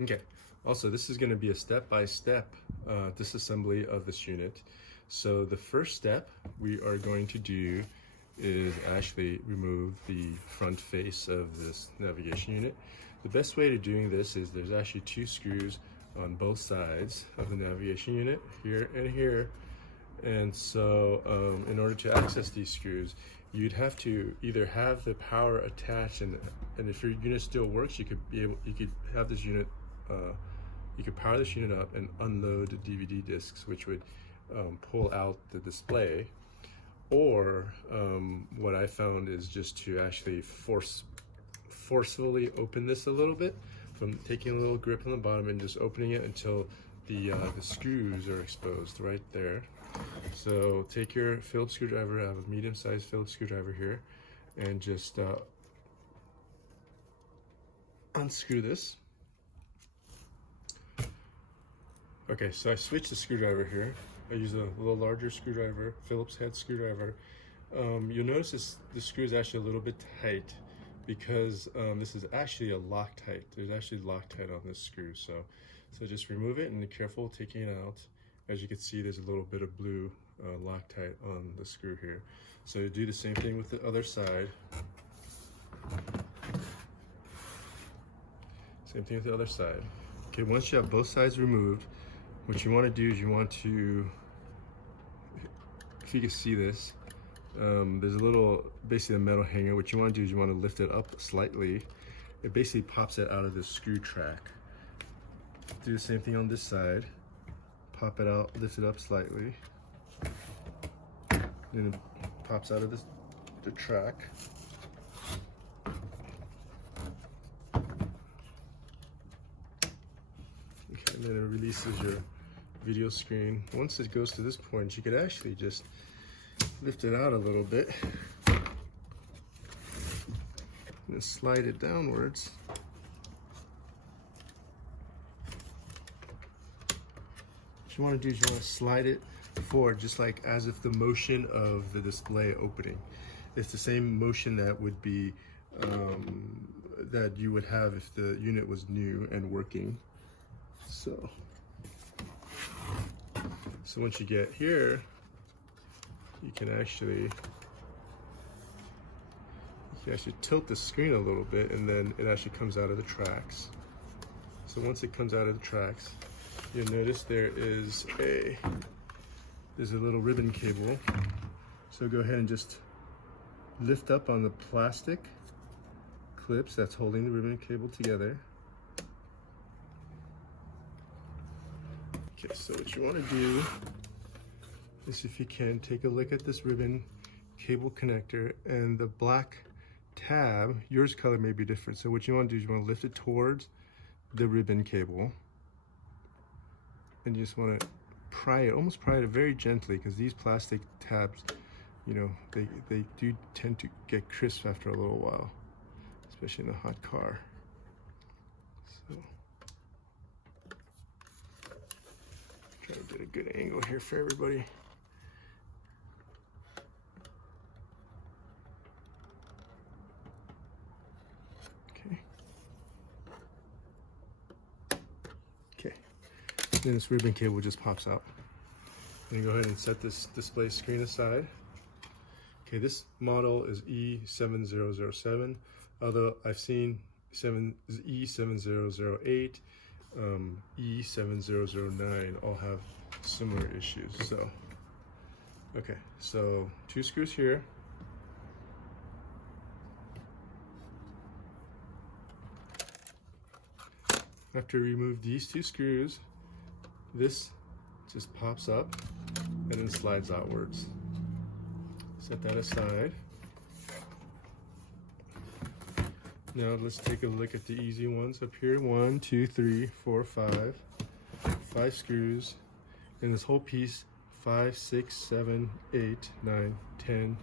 Okay, also this is going to be a step-by-step disassembly of this unit. So the first step we are going to do is actually remove the front face of this navigation unit. The best way to doing this is there's actually two screws on both sides of the navigation unit, here and here. And so in order to access these screws, you'd have to either have the power attached, and if your unit still works, you could have this unit, you could power this unit up and unload the DVD discs, which would pull out the display. Or what I found is just to actually forcefully open this a little bit, from taking a little grip on the bottom and just opening it until the screws are exposed right there. So take your Phillips screwdriver, I have a medium-sized Phillips screwdriver here, and just unscrew this. Okay, so I switched the screwdriver here. I use a little larger screwdriver, Phillips head screwdriver. You'll notice the screw is actually a little bit tight because this is actually a Loctite. There's actually Loctite on this screw, so just remove it and be careful taking it out. As you can see, there's a little bit of blue Loctite on the screw here. So do the same thing with the other side. Same thing with the other side. Okay, once you have both sides removed, what you want to do is you want to, if you can see this, there's a little, basically a metal hanger. What you want to do is you want to lift it up slightly. It basically pops it out of the screw track. Do the same thing on this side. Pop it out, lift it up slightly. Then it pops out of the track. Okay, and then it releases your video screen. Once it goes to this point, you could actually just lift it out a little bit and slide it downwards. What you want to do is you want to slide it forward, just like as if the motion of the display opening. It's the same motion that would be that you would have if the unit was new and working. So once you get here, you can actually tilt the screen a little bit, and then it actually comes out of the tracks. So once it comes out of the tracks, you'll notice there's a little ribbon cable. So go ahead and just lift up on the plastic clips that's holding the ribbon cable together. Okay, so what you want to do is, if you can, take a look at this ribbon cable connector and the black tab. Yours color may be different. So what you want to do is you want to lift it towards the ribbon cable, and you just want to pry it, almost pry it very gently, because these plastic tabs, you know, they do tend to get crisp after a little while, especially in a hot car. So try to get a good angle here for everybody. Then this ribbon cable just pops out. And you go ahead and set this display screen aside. Okay, this model is E7007, although I've seen E7008, E7009 all have similar issues. So, okay, so two screws here. After you remove these two screws, this just pops up and then slides outwards. Set that aside. Now let's take a look at the easy ones up here. 1, 2, 3, 4, 5. 5 screws in this whole piece. 5, 6, 7, 8, 9, 10,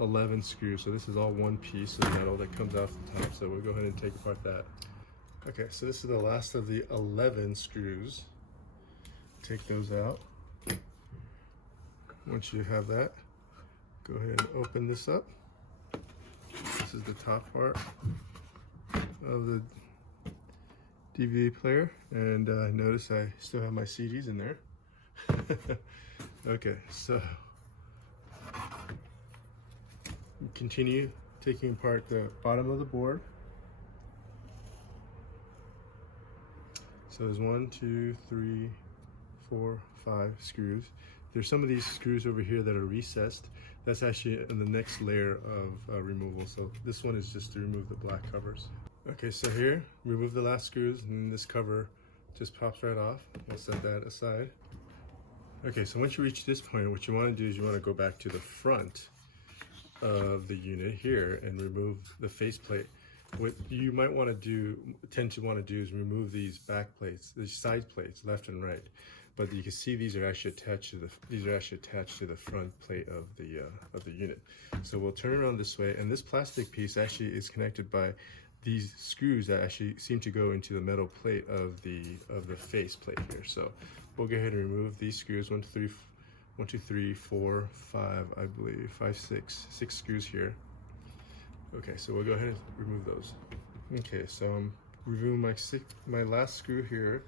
11 screws. So this is all one piece of metal that comes off the top. So we'll go ahead and take apart that. Okay, so this is the last of the 11 screws. Take those out. Once you have that, go ahead and open this up. This is the top part of the DVD player, and notice I still have my CDs in there. Okay, so continue taking apart the bottom of the board. So there's 1, 2, 3, 4, 5 screws. There's some of these screws over here that are recessed. That's actually in the next layer of removal. So this one is just to remove the black covers. Okay, so here, remove the last screws, and this cover just pops right off. We'll set that aside. Okay, so once you reach this point, what you want to do is you want to go back to the front of the unit here and remove the faceplate. What you might want to do, tend to want to do, is remove these back plates, these side plates, left and right. But you can see these are actually attached to the front plate of the unit. So we'll turn around this way, and this plastic piece actually is connected by these screws that actually seem to go into the metal plate of the face plate here. So we'll go ahead and remove these screws. 1, 2, 3, 4, 5, I believe, 5, 6 screws here. Okay, so we'll go ahead and remove those. Okay, so I'm removing my last screw here.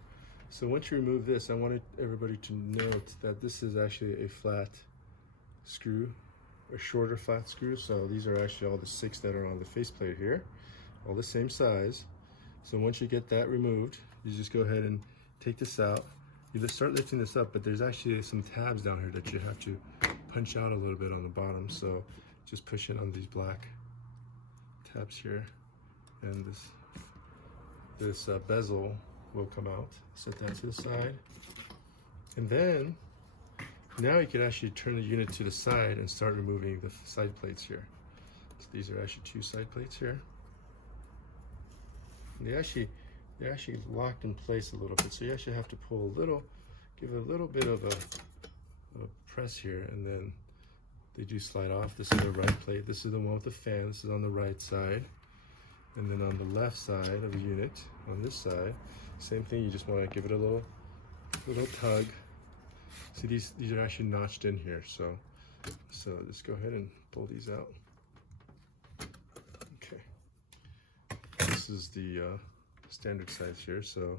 So once you remove this, I wanted everybody to note that this is actually a flat screw, a shorter flat screw. So these are actually all the 6 that are on the faceplate here, all the same size. So once you get that removed, you just go ahead and take this out. You just start lifting this up, but there's actually some tabs down here that you have to punch out a little bit on the bottom. So just push it on these black tabs here, and this bezel will come out. Set that to the side, and then now you can actually turn the unit to the side and start removing the side plates here. So these are actually 2 side plates here. And they're actually locked in place a little bit, so you actually have to pull a little, give it a little bit of a press here, and then they do slide off. This is the right plate. This is the one with the fan. This is on the right side. And then on the left side of the unit, on this side, same thing. You just want to give it a little tug. See, these are actually notched in here. So just go ahead and pull these out. Okay. This is the standard size here. So